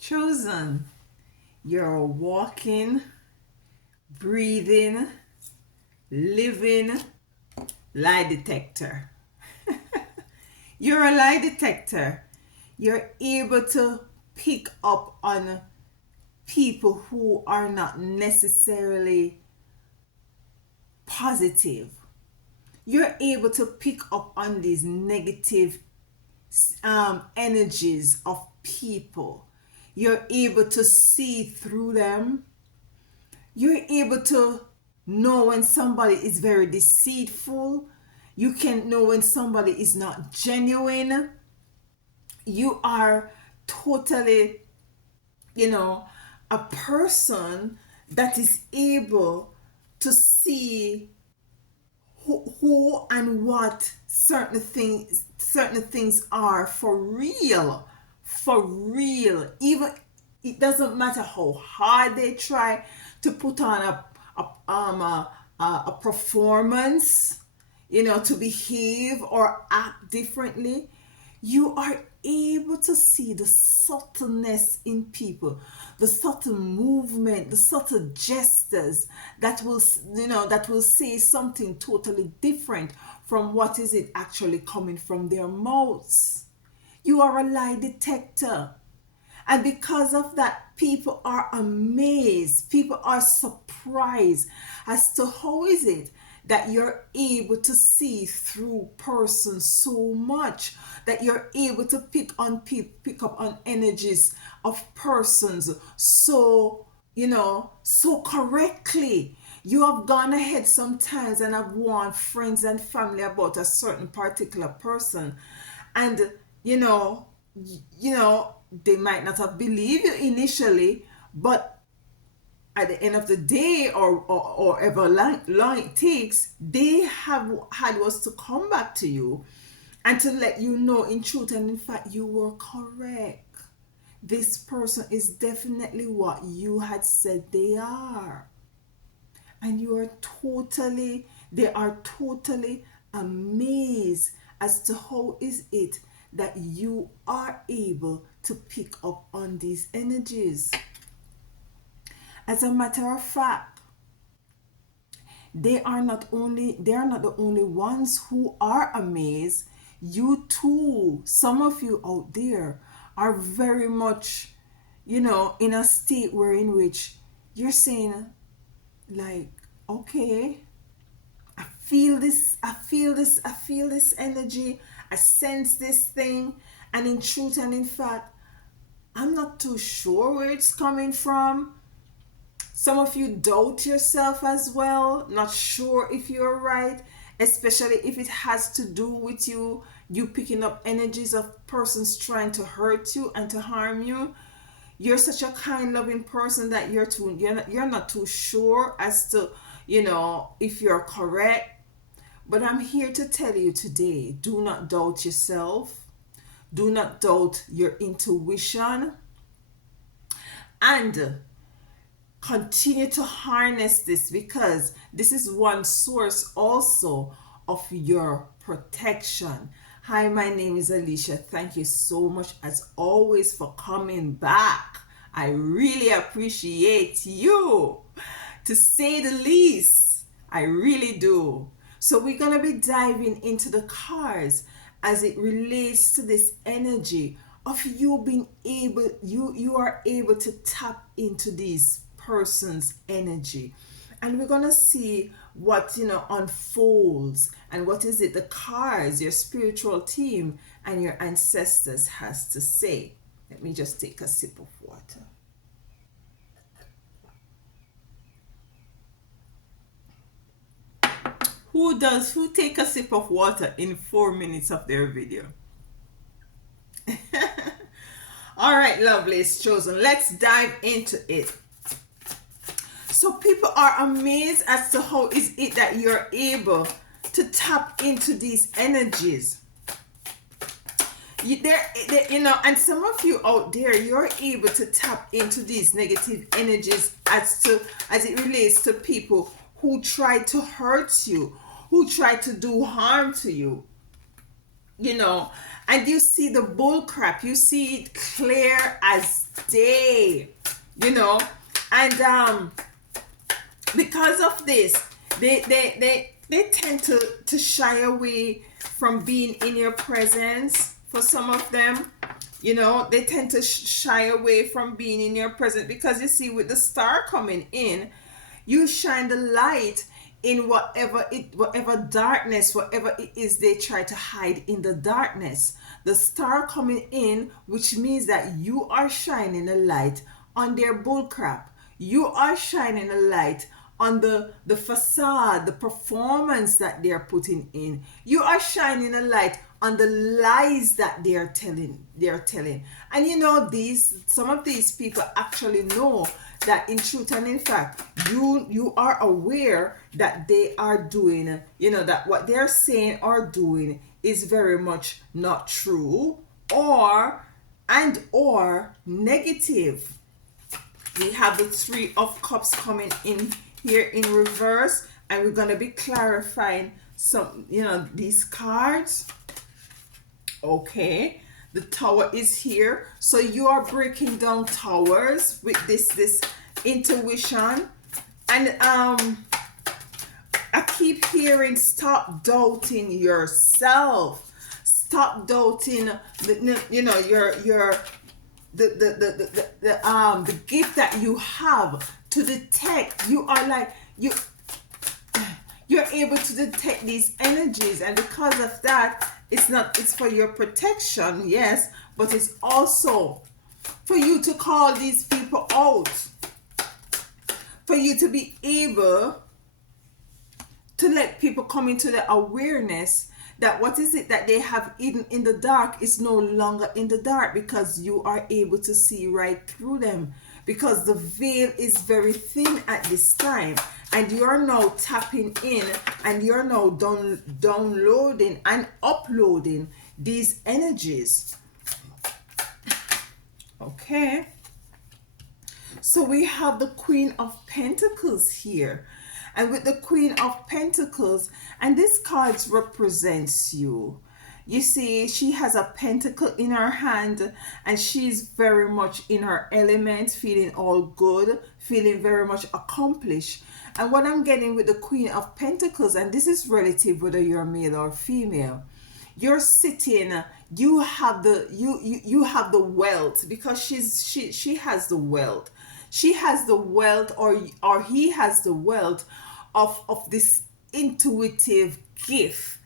Chosen, you're a walking, breathing, living lie detector. You're a lie detector. You're able to pick up on people who are not necessarily positive. You're able to pick up on these negative energies of people. You're able to see through them. You're able to know when somebody is very deceitful. You can know when somebody is not genuine. You are totally, you know, a person that is able to see who and what certain things are for real. Even it doesn't matter how hard they try to put on a performance, to behave or act differently. You are able to see the subtleness in people, the subtle movement, the subtle gestures that will say something totally different from what is it actually coming from their mouths. You are a lie detector. And because of that, people are amazed. People are surprised as to how is it that you're able to see through persons so much that you're able to pick up on energies of persons so correctly. You have gone ahead sometimes and have warned friends and family about a certain particular person, and you know they might not have believed you initially, but at the end of the day, or ever long it takes, they have had was to come back to you and to let you know in truth and in fact you were correct. This person is definitely what you had said they are. And they are totally amazed as to how is it that you are able to pick up on these energies. As a matter of fact, they are not the only ones who are amazed. You too, some of you out there are very much, in a state where in which you're saying, like, okay, I feel this energy, I sense this thing, and in truth and in fact, I'm not too sure where it's coming from. Some of you doubt yourself as well, not sure if you're right, especially if it has to do with you picking up energies of persons trying to hurt you and to harm you. You're such a kind loving person that you're not too sure as to if you're correct. But I'm here to tell you today, do not doubt yourself. Do not doubt your intuition, and continue to harness this, because this is one source also of your protection. Hi, my name is Alicia. Thank you so much as always for coming back. I really appreciate you, to say the least. I really do. So we're going to be diving into the cards as it relates to this energy of you being able, you are able to tap into these person's energy. And we're going to see what unfolds, and what is it the cards, your spiritual team and your ancestors has to say. Let me just take a sip of water. Who take a sip of water in 4 minutes of their video? All right, lovely, it's chosen. Let's dive into it. So people are amazed as to how is it that you're able to tap into these energies. And some of you out there, you're able to tap into these negative energies as it relates to people who try to hurt you, who try to do harm to you. And you see the bull crap. You see it clear as day, you know. And because of this, they tend to shy away from being in your presence. For some of them, you know, they tend to shy away from being in your presence, because you see, with the star coming in, you shine the light in whatever darkness, whatever it is they try to hide in the darkness. The star coming in, which means that you are shining a light on their bullcrap. You are shining a light on the facade, the performance that they're putting in. You are shining a light on the lies that they're telling. And you know, these some of these people actually know that in truth and in fact, you are aware that they are doing, you know, that what they're saying or doing is very much not true, or negative. We have the Three of Cups coming in here in reverse, and we're going to be clarifying some, you know, these cards. Okay, the Tower is here, so you are breaking down towers with this intuition. And I keep hearing, stop doubting yourself, stop doubting you know, your the gift that you have to detect. You are like, you're able to detect these energies, and because of that, it's for your protection, yes, but it's also for you to call these people out, for you to be able to let people come into the awareness that what is it that they have hidden in the dark is no longer in the dark, because you are able to see right through them, because the veil is very thin at this time, and you're now tapping in, and you're now downloading and uploading these energies. Okay, so we have the Queen of Pentacles here, and with the Queen of Pentacles, and this card represents you. You see, she has a pentacle in her hand, and she's very much in her element, feeling all good, feeling very much accomplished. And what I'm getting with the Queen of Pentacles, and this is relative whether you're male or female, you're sitting, you have you have the wealth, because she has the wealth. She has the wealth, or he has the wealth of this intuitive gift,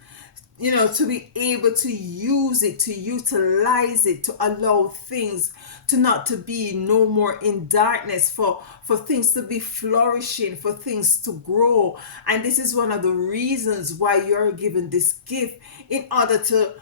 you know, to be able to use it, to utilize it, to allow things to not to be no more in darkness, for things to be flourishing, for things to grow. And this is one of the reasons why you're given this gift, in order to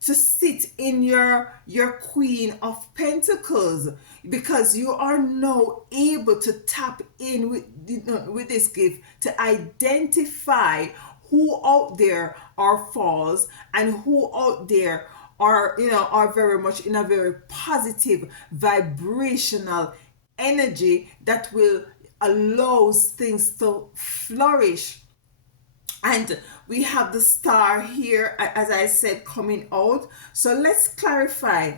sit in your Queen of Pentacles, because you are now able to tap in with, you know, with this gift, to identify who out there are false, and who out there are, you know, are very much in a very positive vibrational energy that will allow things to flourish. And we have the Star here, as I said, coming out. So let's clarify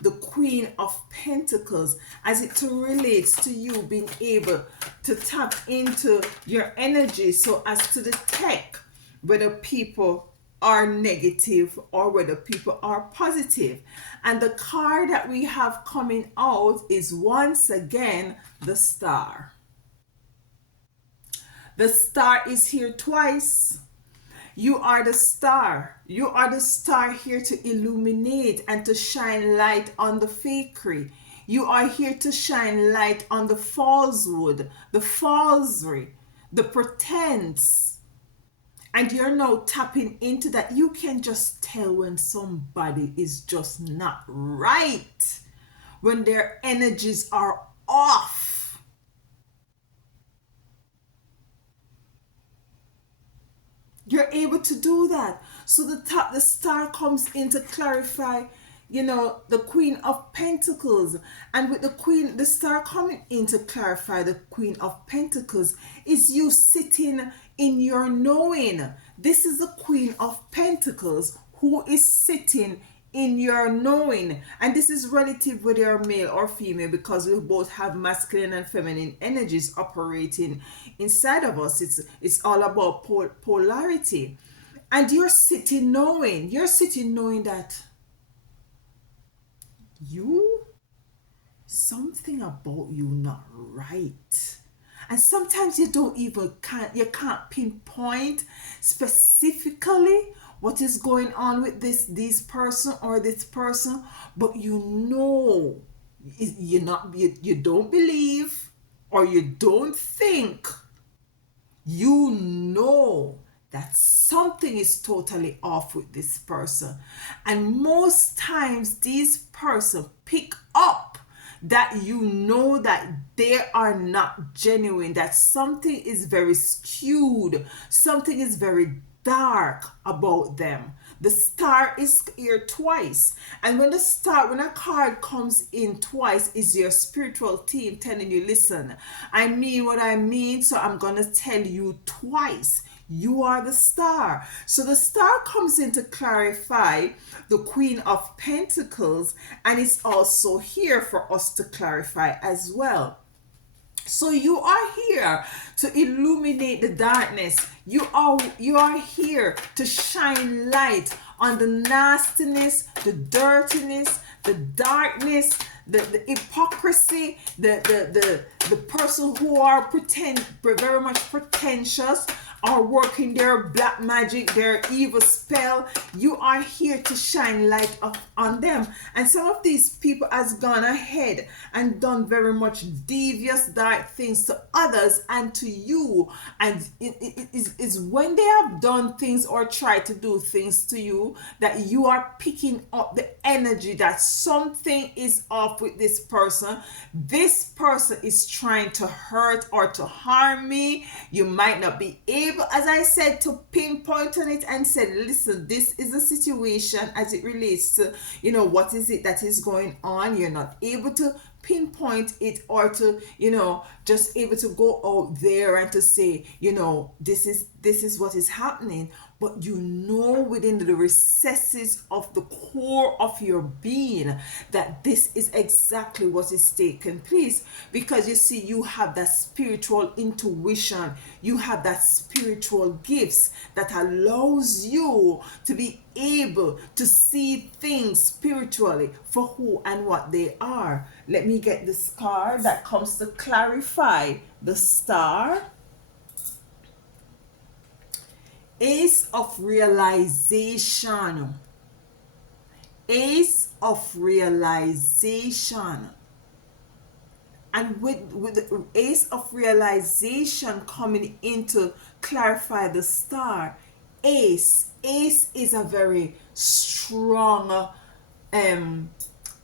the Queen of Pentacles as it relates to you being able to tap into your energy, so as to detect whether people are negative or whether people are positive. And the card that we have coming out is once again the Star. The Star is here twice. You are the star. You are the star here to illuminate and to shine light on the fakery. You are here to shine light on the falsehood, the falsery, the pretense. And you're now tapping into that. You can just tell when somebody is just not right, when their energies are off. You're able to do that. So the Star comes in to clarify, you know, the Queen of Pentacles. And with the Star coming in to clarify the Queen of Pentacles, is you sitting in your knowing. This is the Queen of Pentacles who is sitting in your knowing. And this is relative whether you're male or female, because we both have masculine and feminine energies operating inside of us. It's all about polarity. And you're sitting knowing that you, something about you not right. And sometimes you can't pinpoint specifically what is going on with this person or this person, but you know, you don't believe, or you don't think, you know that something is totally off with this person. And most times these person pick up that you know that they are not genuine, that something is very skewed, something is very dark about them. The star is here twice. And when a card comes in twice, is your spiritual team telling you, listen, I mean what I mean, so I'm going to tell you twice. You are the star. So the star comes in to clarify the Queen of Pentacles, and it's also here for us to clarify as well. So you are here to illuminate the darkness. You are here to shine light on the nastiness, the dirtiness, the darkness, the hypocrisy, the person who are very much pretentious, are working their black magic, their evil spell. You are here to shine light on them. And some of these people has gone ahead and done very much devious, dark things to others and to you. And it is when they have done things or tried to do things to you that you are picking up the energy that something is off with this person. This person is trying to hurt or to harm me. You might not be able, as I said, to pinpoint on it and say, listen, this is a situation as it relates to, what is it that is going on. You're not able to pinpoint it, or to, just able to go out there and to say, this is what is happening. But within the recesses of the core of your being that this is exactly what is taking place, because you see, you have that spiritual intuition, you have that spiritual gifts that allows you to be able to see things spiritually for who and what they are. Let me get this card that comes to clarify the star. Ace of Realization. Ace of Realization. And with the Ace of Realization coming in to clarify the star, Ace is a very strong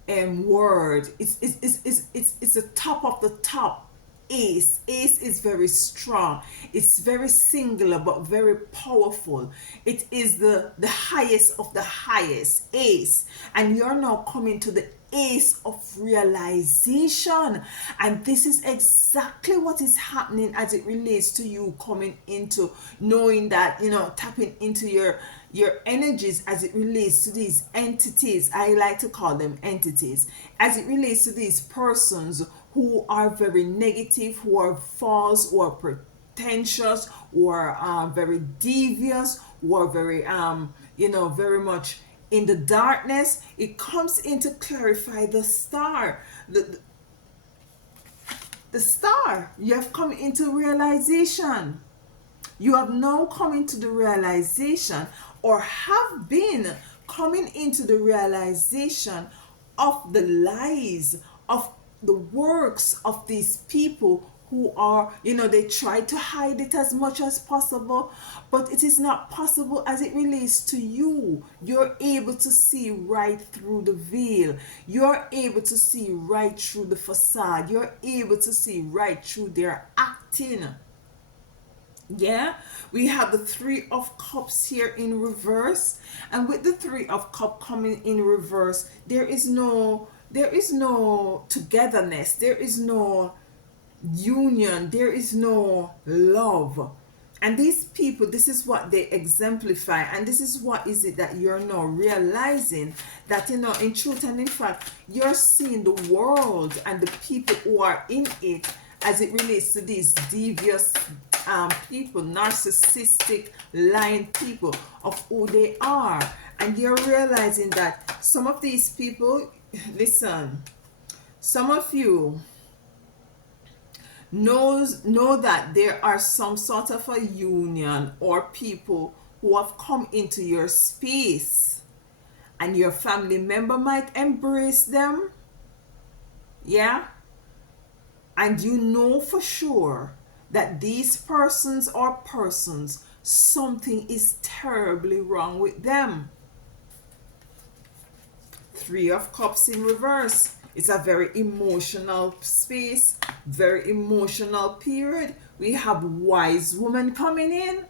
word. It's the top of the top. Ace is very strong. It's very singular but very powerful. It is the highest of the highest. Ace. And you're now coming to the Ace of Realization, and this is exactly what is happening as it relates to you coming into knowing that, tapping into your energies as it relates to these entities. I like to call them entities, as it relates to these persons who are very negative, who are false, who are pretentious, who are very devious, who are very very much in the darkness. It comes in to clarify the star. The star. You have come into realization. You have now come into the realization, or have been coming into the realization of the lies, of the works of these people who are, they try to hide it as much as possible, but it is not possible as it relates to you. You're able to see right through the veil. You're able to see right through the facade. You're able to see right through their acting. Yeah, we have the Three of Cups here in reverse, and with the Three of Cups coming in reverse, there is no togetherness, there is no union, there is no love. And these people, this is what they exemplify, and this is what is it that you're now realizing, that in truth and in fact, you're seeing the world and the people who are in it as it relates to these devious people, narcissistic, lying people, of who they are. And you're realizing that some of these people, listen, some of you know that there are some sort of a union or people who have come into your space, and your family member might embrace them, yeah, and you know for sure that these persons, something is terribly wrong with them. Three of Cups in reverse. It's a very emotional space, very emotional period. We have wise woman coming in.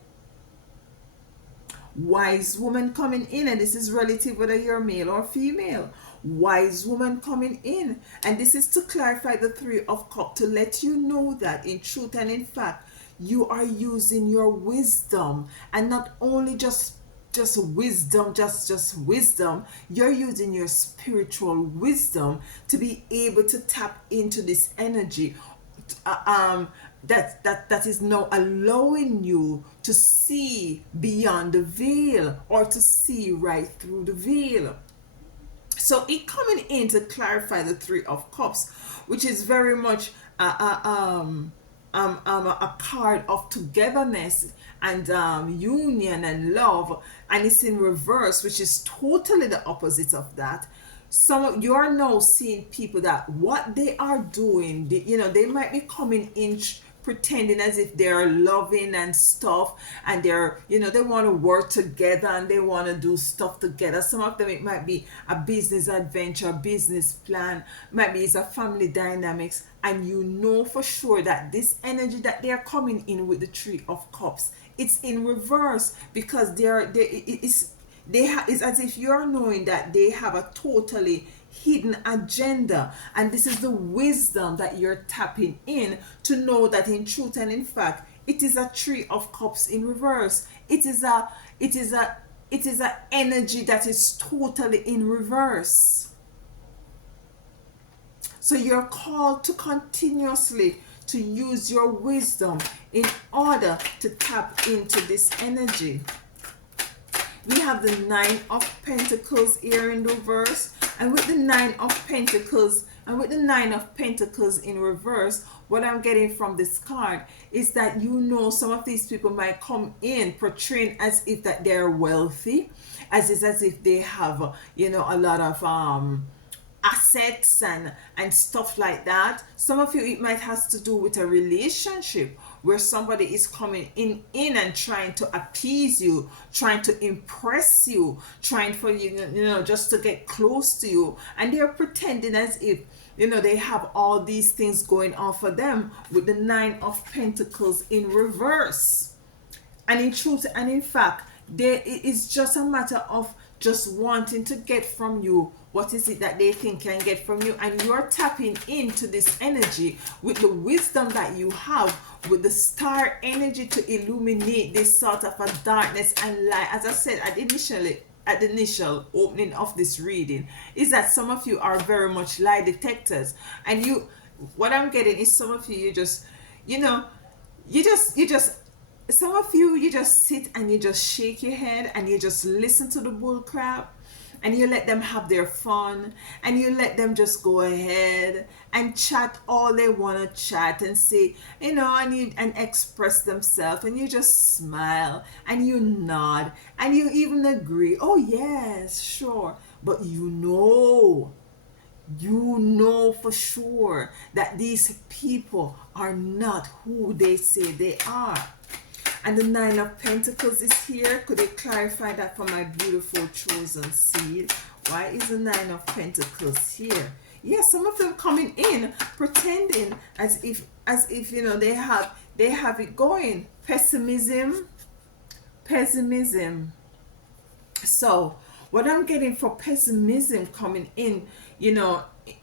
Wise woman coming in, and this is relative whether you're male or female. Wise woman coming in, and this is to clarify the Three of Cups, to let you know that in truth and in fact, you are using your wisdom, and not only just wisdom, just wisdom, you're using your spiritual wisdom to be able to tap into this energy, that is now allowing you to see beyond the veil, or to see right through the veil. So it coming in to clarify the Three of Cups, which is very much a card of togetherness and union and love, and it's in reverse, which is totally the opposite of that. Some you are now seeing people that what they are doing, they might be coming in pretending as if they're loving and stuff, and they want to work together and they want to do stuff together. Some of them, it might be a business adventure, business plan, might be it's a family dynamics, and you know for sure that this energy that they are coming in with the Three of Cups, it's in reverse, because it's as if you're knowing that they have a totally hidden agenda, and this is the wisdom that you're tapping in to know that in truth and in fact, it is a Three of Cups in reverse. It is a energy that is totally in reverse. So you're called to continuously to use your wisdom in order to tap into this energy. We have the Nine of Pentacles here in reverse, and with the Nine of Pentacles in reverse, what I'm getting from this card is that some of these people might come in portraying as if that they're wealthy, as if they have a lot of assets and stuff like that. Some of you, it might has to do with a relationship where somebody is coming in and trying to appease you, trying to impress you, trying for just to get close to you, and they're pretending as if they have all these things going on for them, with the Nine of Pentacles in reverse. And in truth and in fact, it is just a matter of just wanting to get from you what is it that they think can get from you, and you're tapping into this energy with the wisdom that you have, with the star energy, to illuminate this sort of a darkness and light. As I said at the initial opening of this reading, is that some of you are very much lie detectors, and what I'm getting is some of you just some of you just sit and you just shake your head and you just listen to the bull crap, and you let them have their fun, and you let them just go ahead and chat all they want to chat and say, and express themselves, and you just smile and you nod and you even agree, oh yes, sure, but you know for sure that these people are not who they say they are. And the Nine of Pentacles is here. Could you clarify that for my beautiful chosen seed? Why is the Nine of Pentacles here? Yes, some of them coming in pretending as if they have it going. Pessimism. So what I'm getting for pessimism coming in,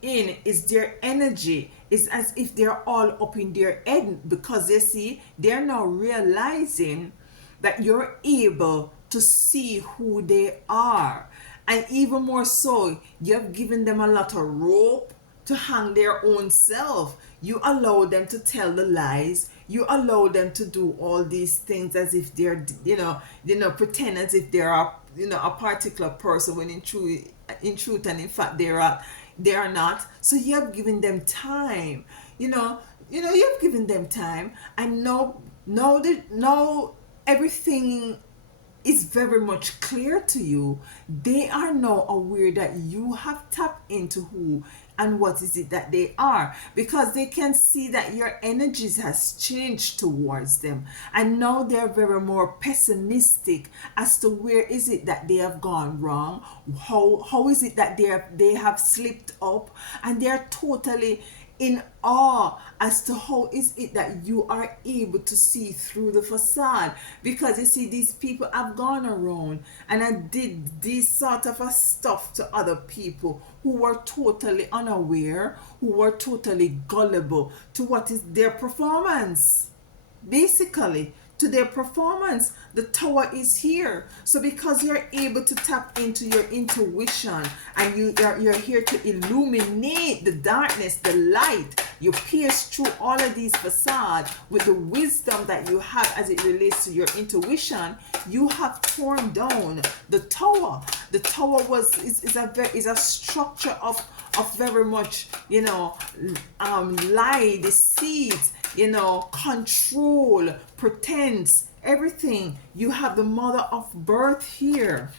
in is their energy. It's as if they're all up in their head, because they see they're now realizing that you're able to see who they are. And even more so, you have given them a lot of rope to hang their own self. You allow them to tell the lies. You allow them to do all these things as if they're, pretend as if they're a particular person, when in truth and in fact they are not. So you have given them time. You've given them time, and now everything is very much clear to you. They are now aware that you have tapped into who and what is it that they are, because they can see that your energies has changed towards them, and now they're very more pessimistic as to where is it that they have gone wrong, how is it that they have slipped up, and they're totally in awe as to how is it that you are able to see through the facade. Because you see, these people have gone around and I did this sort of a stuff to other people who were totally unaware, who were totally gullible to what is their performance, basically to their performance. The tower is here. So because you're able to tap into your intuition, and you're here to illuminate the darkness, the light, you pierce through all of these facades with the wisdom that you have as it relates to your intuition. You have torn down the tower. The tower is a structure of very much lie, deceit, control, pretense, everything. You have the mother of birth here.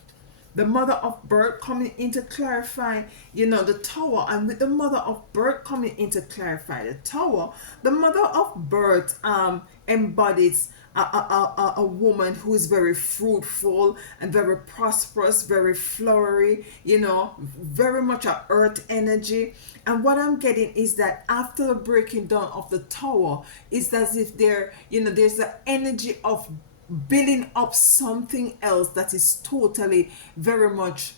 The mother of birth coming in to clarify, the tower. And with the mother of birth coming in to clarify the tower, the mother of birth embodies a woman who is very fruitful and very prosperous, very flowery, very much a earth energy. And what I'm getting is that after the breaking down of the tower, it's as if there's the energy of building up something else that is totally very much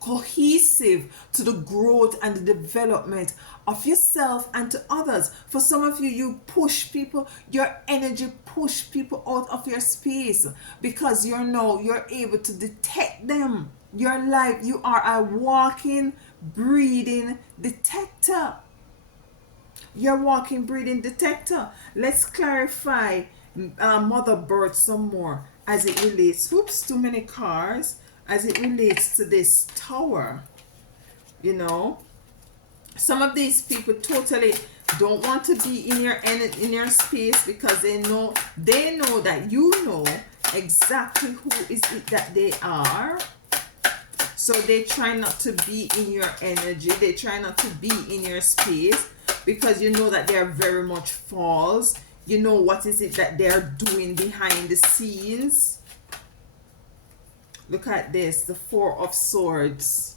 cohesive to the growth and the development of yourself and to others. For some of you, you push people, your energy push people out of your space, because you're able to detect them. You are a walking, breathing detector. You're walking, breathing detector. Let's clarify mother birth some more as it relates. Oops, too many cars. As it relates to this tower, some of these people totally don't want to be in your space, because they know that you know exactly who is it that they are. So they try not to be in your energy. They try not to be in your space, because you know that they are very much false. You know what is it that they're doing behind the scenes. Look at this, the Four of Swords.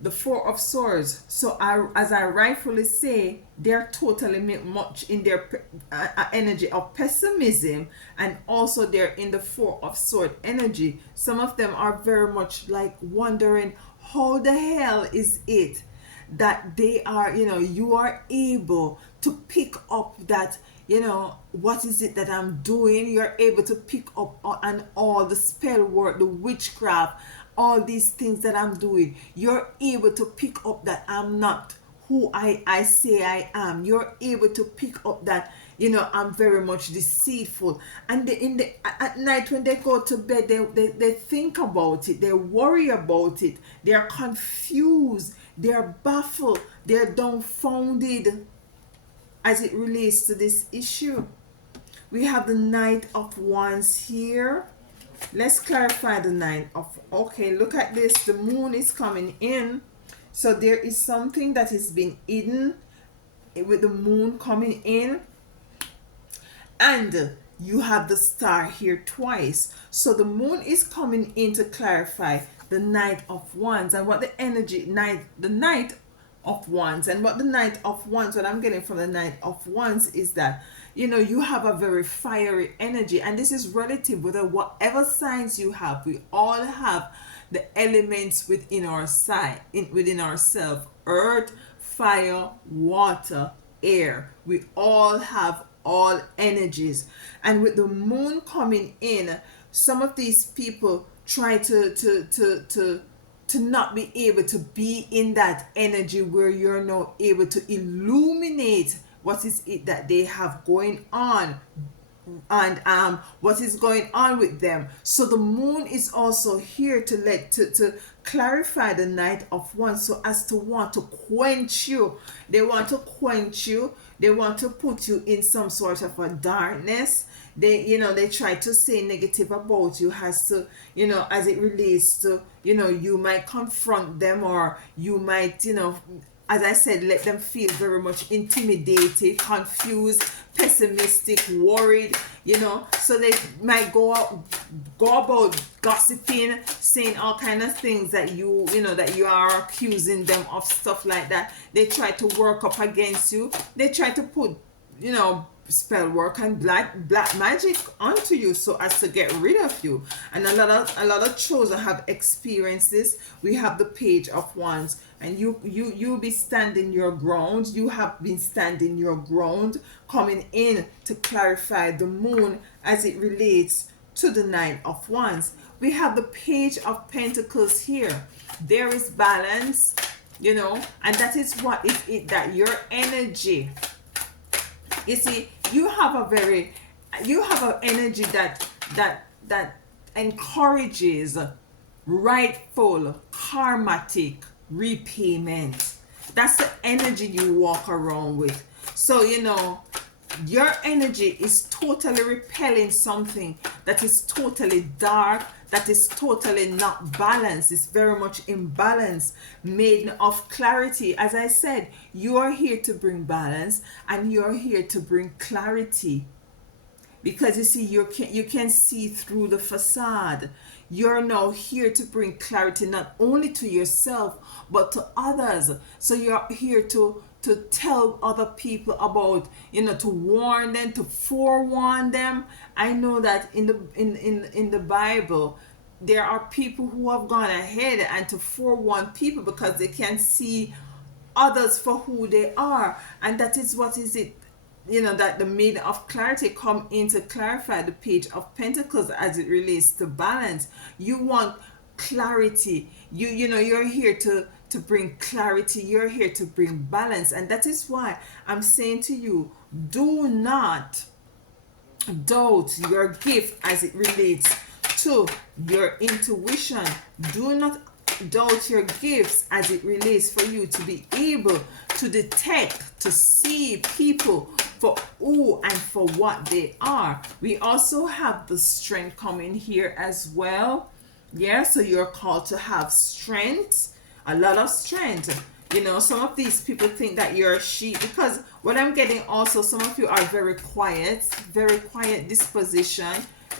The Four of Swords. So as I rightfully say, they're totally much in their energy of pessimism, and also they're in the Four of Swords energy. Some of them are very much like wondering, how the hell is it that they are, you are able to pick up that, what is it that I'm doing? You're able to pick up on all the spell work, the witchcraft, all these things that I'm doing. You're able to pick up that I'm not who I say I am. You're able to pick up that, I'm very much deceitful. And at night when they go to bed, they think about it. They worry about it. They're confused. They're baffled. They're dumbfounded as it relates to this issue. We have the Knight of Wands here. Let's clarify the Knight of... Okay, look at this. The moon is coming in. So there is something that is being hidden with the moon coming in. And you have the star here twice. So the moon is coming in to clarify the Knight of Wands, and what the energy, the Knight of Wands, and what the Knight of Wands, what I'm getting from the Knight of Wands is that, you have a very fiery energy, and this is relative with whatever signs you have. We all have the elements within our side, within ourselves. earth, fire, water, air. We all have all energies. And with the moon coming in, some of these people try to not be able to be in that energy where you're now able to illuminate what is it that they have going on, and what is going on with them. So the moon is also here to to clarify the night of one, so as to want to quench you. They want to quench you. They want to put you in some sort of a darkness. They, they try to say negative about you, has to, as it relates to, you might confront them, or you might, as I said, let them feel very much intimidated, confused, pessimistic, worried, So they might go about gossiping, saying all kind of things that that you are accusing them of, stuff like that. They try to work up against you. They try to put, spell work and black magic onto you, so as to get rid of you. And a lot of chosen have experienced this. We have the Page of Wands, and you'll be standing your ground. You have been standing your ground, coming in to clarify the moon as it relates to the Nine of Wands. We have the Page of Pentacles here. There is balance, and that is what is it, that your energy, you see, you have an energy that encourages rightful karmatic repayment. That's the energy you walk around with. So your energy is totally repelling something that is totally dark, that is totally not balanced. It's very much imbalance, made of clarity. As I said, you are here to bring balance, and you are here to bring clarity, because you see, you can see through the facade. You're now here to bring clarity, not only to yourself but to others. So you're here to tell other people about, to warn them, to forewarn them. I know that in the Bible, there are people who have gone ahead and to forewarn people, because they can see others for who they are. And that is what is it, that the Maiden of Clarity come in to clarify the Page of Pentacles as it relates to balance. You want clarity. You're here to bring clarity. You're here to bring balance. And that is why I'm saying to you, do not doubt your gift as it relates to your intuition. Do not doubt your gifts as it relates for you to be able to detect, to see people for who and for what they are. We also have the Strength coming here as well. Yeah, so you're called to have strength, a lot of strength. Some of these people think that you're a sheep, because what I'm getting also, some of you are very quiet disposition.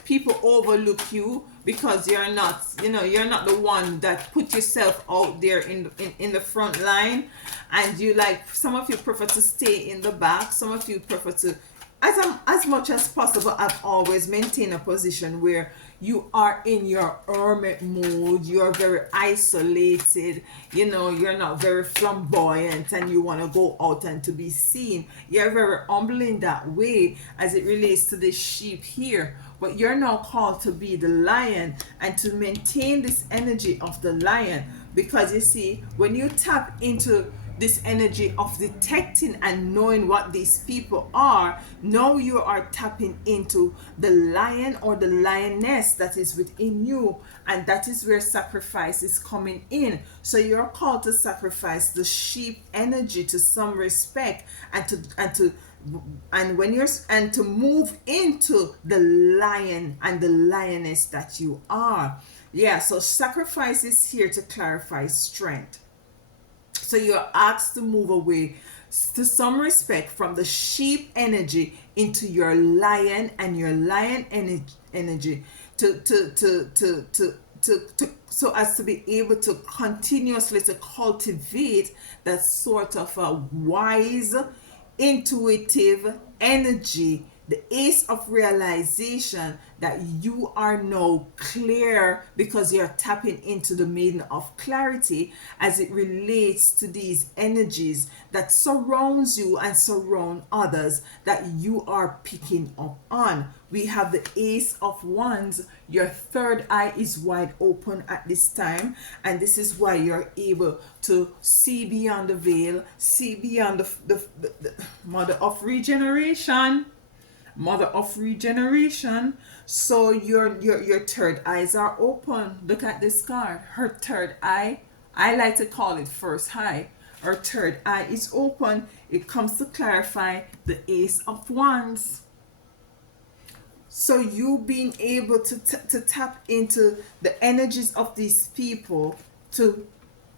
People overlook you because you're not the one that put yourself out there in the front line. And some of you prefer to stay in the back. Some of you prefer to, as much as possible, I've always maintained a position where you are in your hermit mode. You're very isolated. You're not very flamboyant, and you want to go out and to be seen. You're very humble in that way as it relates to the sheep here. But you're now called to be the lion and to maintain this energy of the lion, because you see, when you tap into this energy of detecting and knowing what these people are, now you are tapping into the lion or the lioness that is within you, and that is where sacrifice is coming in. So you're called to sacrifice the sheep energy to some respect, and to move into the lion and the lioness that you are. Yeah, so sacrifice is here to clarify strength. So you're asked to move away to some respect from the sheep energy into your lion and your lion energy so as to be able to continuously to cultivate that sort of a wise, intuitive energy the ace of realization that you are now clear because you're tapping into the maiden of clarity as it relates to these energies that surrounds you and surround others that you are picking up on. We have the ace of wands. Your third eye is wide open at this time, and this is why you're able to see beyond the veil, see beyond the mother of regeneration, mother of regeneration. So your third eyes are open. Look at this card. Her third eye, I like to call it first eye. Her third eye is open. It comes to clarify the ace of wands. So you being able to tap into the energies of these people, to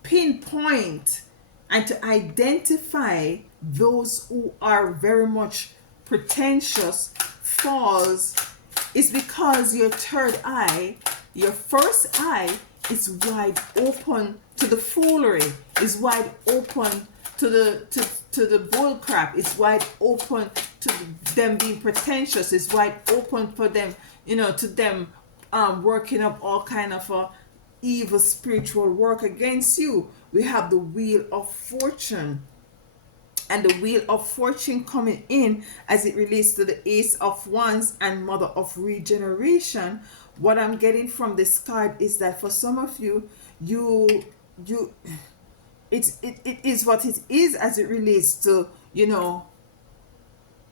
pinpoint and to identify those who are very much pretentious, false, is because your third eye, your first eye, is wide open to the foolery, is wide open to the bull crap, it's wide open to them being pretentious, it's wide open for them, to them working up all kind of evil spiritual work against you. We have the wheel of fortune, and the wheel of fortune coming in as it relates to the ace of wands and mother of regeneration. What I'm getting from this card is that for some of you, it is what it is as it relates to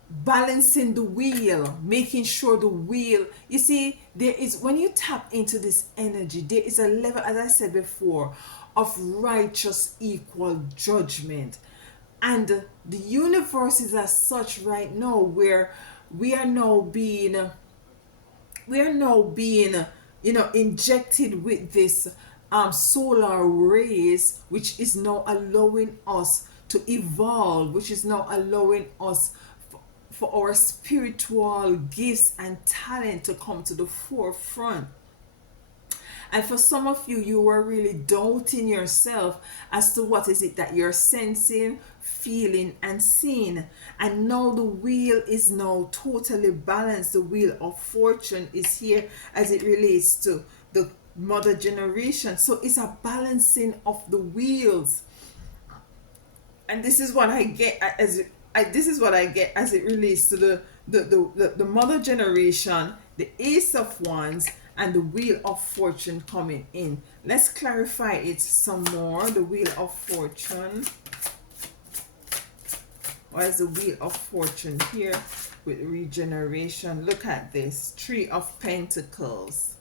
balancing the wheel, making sure the wheel, you see, there is, when you tap into this energy, there is a level, as I said before, of righteous equal judgment. And the universe is as such right now, where we are now being injected with this solar rays, which is now allowing us to evolve, which is now allowing us for our spiritual gifts and talent to come to the forefront. And for some of you, you were really doubting yourself as to what is it that you're sensing, feeling, and seeing. And now the wheel is now totally balanced. The wheel of fortune is here as it relates to the mother generation. So it's a balancing of the wheels. And this is what I get as it relates to the mother generation, the ace of wands, and the wheel of fortune coming in. Let's clarify it some more. The wheel of fortune. What is the wheel of fortune here with regeneration? Look at this. Three of Pentacles.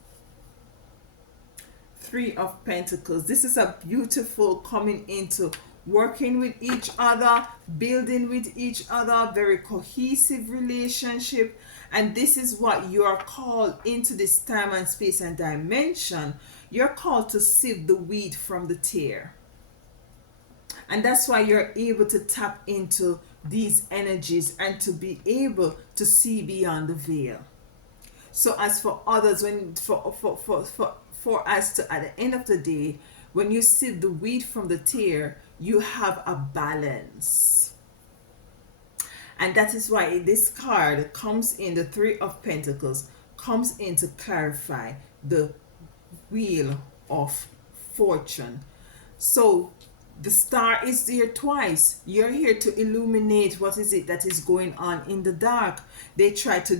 Three of Pentacles. This is a beautiful coming into working with each other, building with each other, very cohesive relationship. And this is what you are called into this time and space and dimension. You're called to sift the wheat from the tare. And that's why you're able to tap into these energies and to be able to see beyond the veil. So as for others, for us to, at the end of the day, when you sift the wheat from the tare, you have a balance. And that is why this card comes in, the Three of Pentacles, comes in to clarify the wheel of fortune. So the star is there twice. You're here to illuminate what is it that is going on in the dark. They try to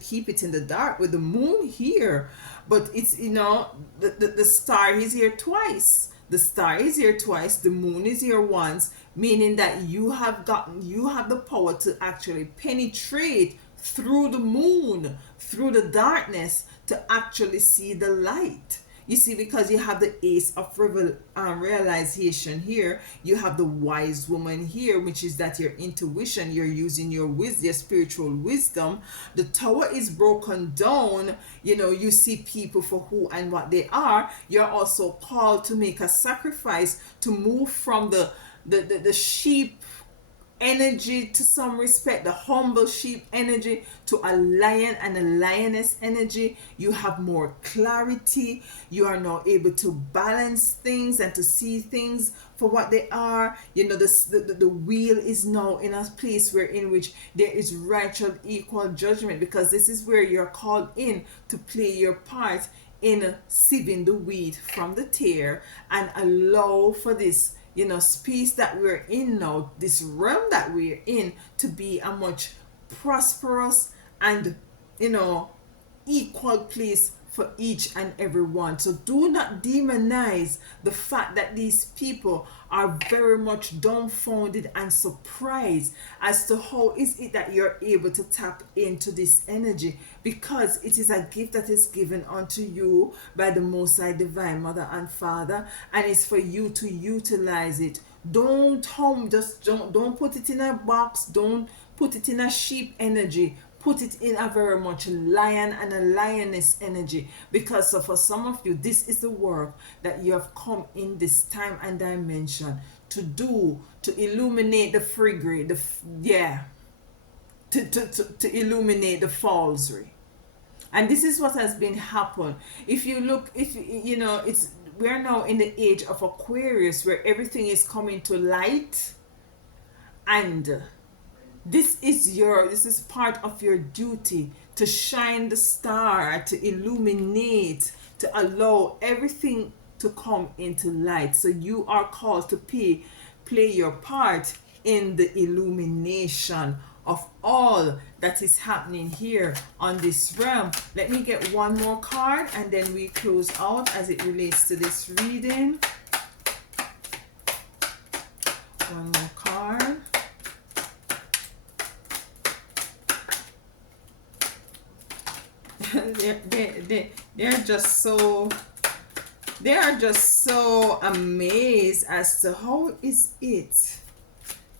keep it in the dark with the moon here. But it's, the star is here twice. The star is here twice, the moon is here once, meaning that you have the power to actually penetrate through the moon, through the darkness, to actually see the light. You see, because you have the ace of realization here, you have the wise woman here, which is that your intuition, you're using your wisdom, your spiritual wisdom. The tower is broken down. You see people for who and what they are. You're also called to make a sacrifice, to move from the sheep energy to some respect, the humble sheep energy to a lion and a lioness energy. You have more clarity. You are now able to balance things and to see things for what they are. You know, the wheel is now in a place where in which there is righteous equal judgment, because this is where you're called in to play your part in sieving the wheat from the tare, and allow for this, you know, space that we're in now, this realm that we're in, to be a much prosperous and, you know, equal place for each and every one. So do not demonize the fact that these people are very much dumbfounded and surprised as to how is it that you're able to tap into this energy, because it is a gift that is given unto you by the Most High Divine Mother and Father, and it's for you to utilize it. Don't put it in a box. Don't put it in a sheep energy. Put it in a very much lion and a lioness energy, because for some of you, this is the work that you have come in this time and dimension to do, to illuminate the frigate, to illuminate the falsery. And this is what has been happen. If you look, if you know, it's we're now in the age of Aquarius, where everything is coming to light, and this is part of your duty to shine the star, to illuminate, to allow everything to come into light. So you are called to play your part in the illumination of all that is happening here on this realm. Let me get one more card and then we close out as it relates to this reading. One more card. They're just so, they are just so amazed as to how is it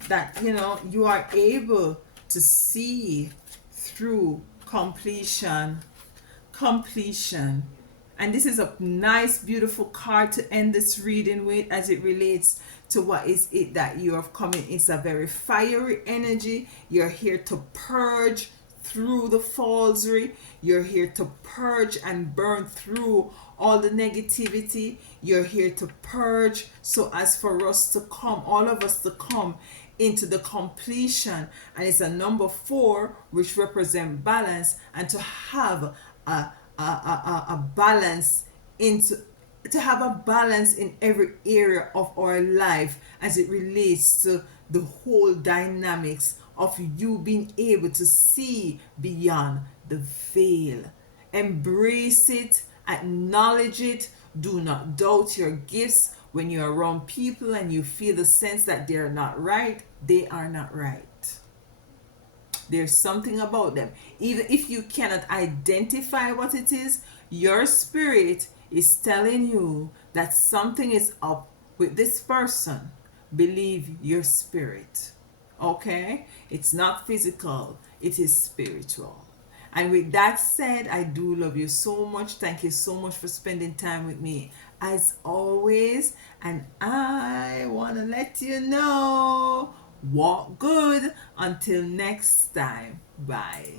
that, you know, you are able to see through completion. And this is a nice beautiful card to end this reading with as it relates to what is it that you have coming. It's a very fiery energy. You're here to purge through the falsery. You're here to purge and burn through all the negativity. You're here to purge so as for us to come, all of us to come into the completion. And it's a number 4, which represent balance, and to have a balance into, to have a balance in every area of our life as it relates to the whole dynamics of you being able to see beyond the veil. Embrace it, acknowledge it. Do not doubt your gifts. When you're around people and you feel the sense that they're not right, they are not right. There's something about them. Even if you cannot identify what it is, your spirit is telling you that something is up with this person. Believe your spirit. Okay? It's not physical, it is spiritual. And with that said, I do love you so much. Thank you so much for spending time with me as always. And I want to let you know, walk good until next time. Bye.